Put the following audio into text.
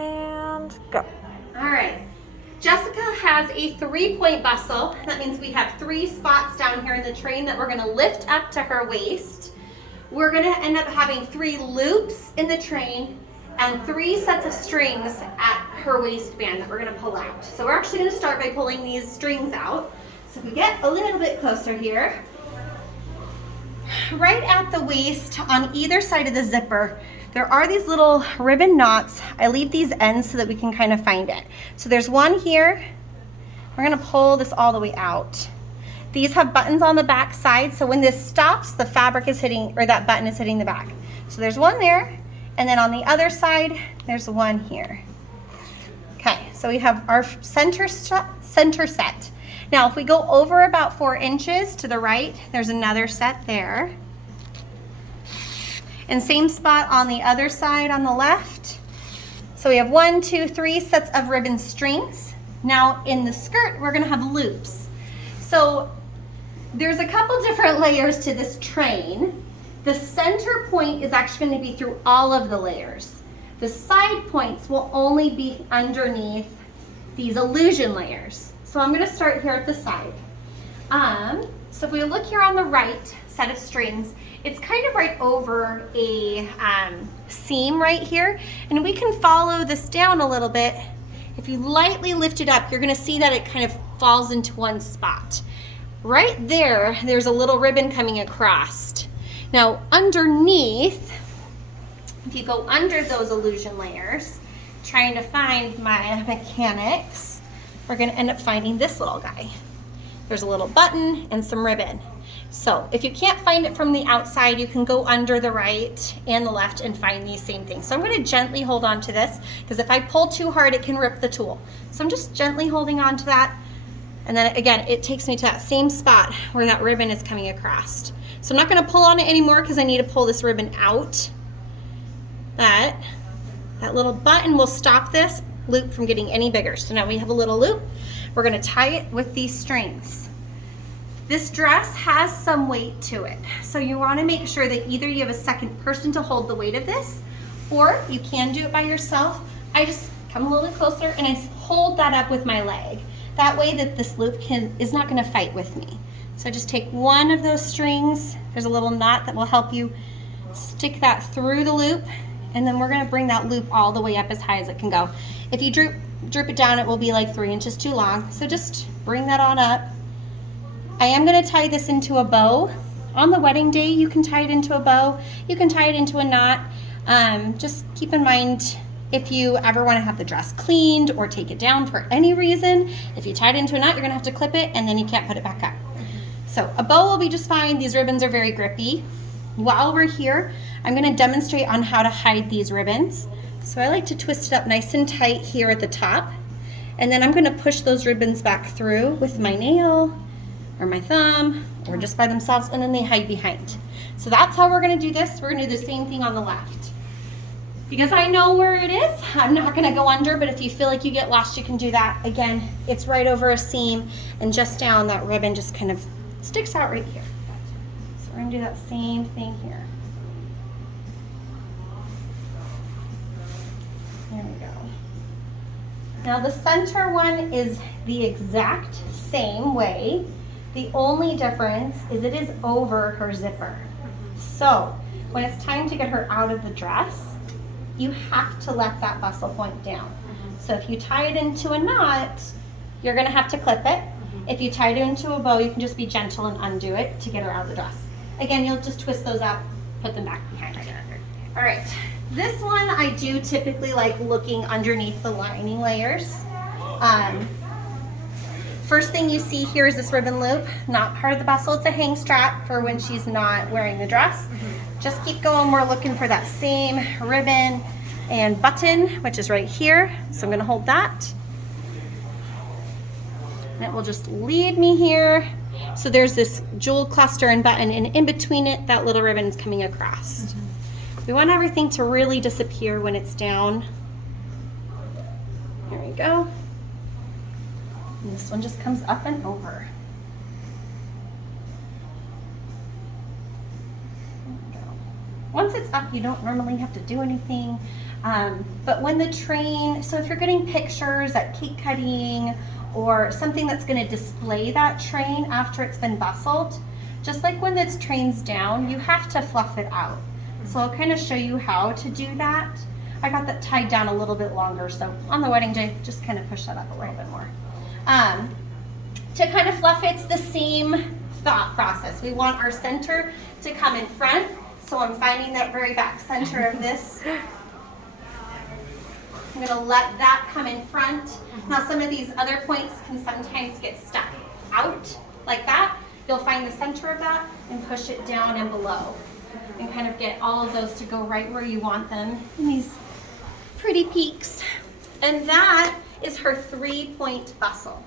and go. All right. Jessica has a 3-point bustle. That means we have 3 spots down here in the train that we're gonna lift up to her waist. We're gonna end up having 3 loops in the train and 3 sets of strings at her waistband that we're gonna pull out. So we're actually gonna start by pulling these strings out. So if we get a little bit closer here, right at the waist on either side of the zipper, there are these little ribbon knots. I leave these ends so that we can kind of find it. So there's one here. We're gonna pull this all the way out. These have buttons on the back side, so when this stops, the fabric is hitting, or that button is hitting the back. So there's one there, and then on the other side, there's one here. Okay, so we have our center set. Now, if we go over about 4 inches to the right, there's another set there. And same spot on the other side on the left. So we have 1, 2, 3 sets of ribbon strings. Now in the skirt, we're gonna have loops. So there's a couple different layers to this train. The center point is actually gonna be through all of the layers. The side points will only be underneath these illusion layers. So I'm gonna start here at the side. So if we look here on the right set of strings, it's kind of right over a seam right here, and we can follow this down a little bit. If you lightly lift it up, you're gonna see that it kind of falls into one spot. Right there, there's a little ribbon coming across. Now underneath, if you go under those illusion layers, trying to find my mechanics, we're gonna end up finding this little guy. There's a little button and some ribbon. So if you can't find it from the outside, you can go under the right and the left and find these same things. So I'm gonna gently hold on to this, because if I pull too hard, it can rip the tool. So I'm just gently holding on to that. And then again, it takes me to that same spot where that ribbon is coming across. So I'm not gonna pull on it anymore because I need to pull this ribbon out. But that little button will stop this loop from getting any bigger. So now we have a little loop. We're gonna tie it with these strings. This dress has some weight to it. So you wanna make sure that either you have a second person to hold the weight of this, or you can do it by yourself. I just come a little bit closer and I hold that up with my leg. That way that this loop is not gonna fight with me. So I just take one of those strings. There's a little knot that will help you stick that through the loop, and then we're gonna bring that loop all the way up as high as it can go. If you droop it down, it will be like 3 inches too long. So just bring that on up. I am gonna tie this into a bow. On the wedding day, you can tie it into a bow. You can tie it into a knot. Just keep in mind, if you ever wanna have the dress cleaned or take it down for any reason, if you tie it into a knot, you're gonna have to clip it and then you can't put it back up. So a bow will be just fine. These ribbons are very grippy. While we're here, I'm gonna demonstrate on how to hide these ribbons. So I like to twist it up nice and tight here at the top. And then I'm gonna push those ribbons back through with my nail or my thumb or just by themselves, and then they hide behind. So that's how we're gonna do this. We're gonna do the same thing on the left. Because I know where it is, I'm not gonna go under, but if you feel like you get lost, you can do that. Again, it's right over a seam, and just down, that ribbon just kind of sticks out right here. So we're gonna do that same thing here. There we go. Now the center one is the exact same way. The only difference is it is over her zipper. So when it's time to get her out of the dress, you have to let that bustle point down. So if you tie it into a knot, you're gonna have to clip it. If you tie it into a bow, you can just be gentle and undo it to get her out of the dress. Again, you'll just twist those up, put them back behind her. All right, this one I do typically like looking underneath the lining layers. First thing you see here is this ribbon loop, not part of the bustle. It's a hang strap for when she's not wearing the dress. Just keep going. We're looking for that same ribbon and button, which is right here. So I'm gonna hold that. And it will just lead me here. So there's this jewel cluster and button, and in between it, that little ribbon is coming across. We want everything to really disappear when it's down. There we go. And this one just comes up and over. Once it's up, you don't normally have to do anything. But when the train, so if you're getting pictures at cake cutting or something that's going to display that train after it's been bustled, just like when this train's down, you have to fluff it out. So I'll kind of show you how to do that. I got that tied down a little bit longer, so on the wedding day, just kind of push that up a little bit more. To kind of fluff it, it's the same thought process. We want our center to come in front, so I'm finding that very back center of this. I'm gonna let that come in front. Now some of these other points can sometimes get stuck out like that. You'll find the center of that and push it down and below and kind of get all of those to go right where you want them in these pretty peaks. And that is her 3-point bustle.